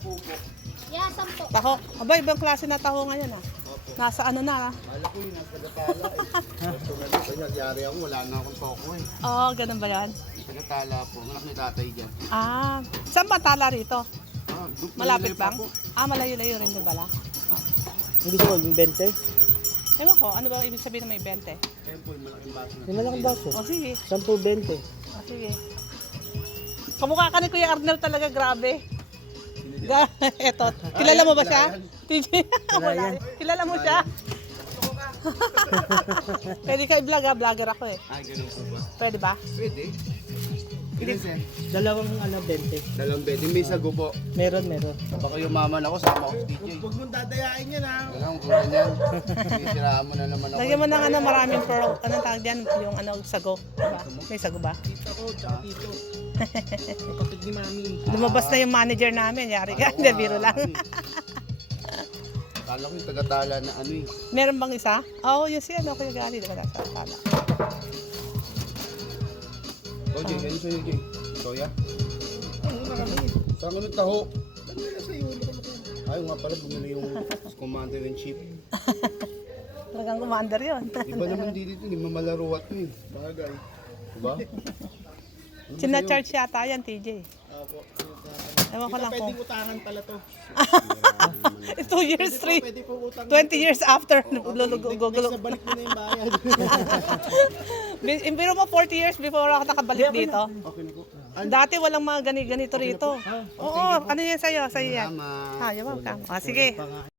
10 po. Yeah, 10. Taho. Aba, ibang klase na taho ngayon ah. Nasa ano na ah. Kala ko yun, nasa Tagatala eh. Gusto nga dito, nagyari ako, wala na akong toko eh. Oo, ganun ba yan? Tagatala po, anak ni tatay dyan. Ah, saan ba tala rito? Malapit pa bang? po. Ah, malayo-layo rin din pala. Hindi ko yung 20. Ewan ko, ano ba ibig sabihin na may 20? Ayun po, yung malaking baso na. Yung malaking baso. O sige, 10-20. o sige. Kamukha ka ni Kuya Arnel talaga, grabe. Eto, kilala mo ba siya? TJ? Wala yan. Kilala mo siya? Pwede ka i-vlog ha, vlogger ako eh. Ay, ganun po ba? Pwede ba? Pwede. Ilan sen? Dalawang 20. Dalawang bed. Yung may sago po. Meron. Baka yumaman ako, sama ako sa DJ. Huwag mong dadayain yan ha. Walang kuha niyan. Sisiraan mo na naman ako. Lagyan mo ng ano, maraming pearl. Anong tawag dyan? Yung ano, sago. Diba? May sago ba? Tita ko, tsaka tito. Kapatid ni Mami. Lumabas na yung manager namin. Yari ka, hindi, biro lang. Kala ko yung tagatala na ano eh. Meron bang isa? Oo, yung si ano, Kuya Gali. Diba nasa tala? Oh, Jay, ano sa'yo, Jay? Soya? Saan ka ng taho? Ayaw nga pala, bumili yung commander-in-chief. Talagang commander yun. Iba naman dito, hindi mamalaro at eh. Mga guy. Diba? Sinacharge yata yan, TJ. Opo. Ewan ko lang kung. Pwedeng utangan pala to. 2 years, 3. Pwede po utang. 20 years after. Next Gugulo. na balik mo na yung bayad. Biro mo 40 years before ako nakabalik dito. Okay na po. Dati walang mga ganito rito. Oo, ano yan sa'yo? Sa'yo yan. Tama. Ah, you're welcome. Ah, sige.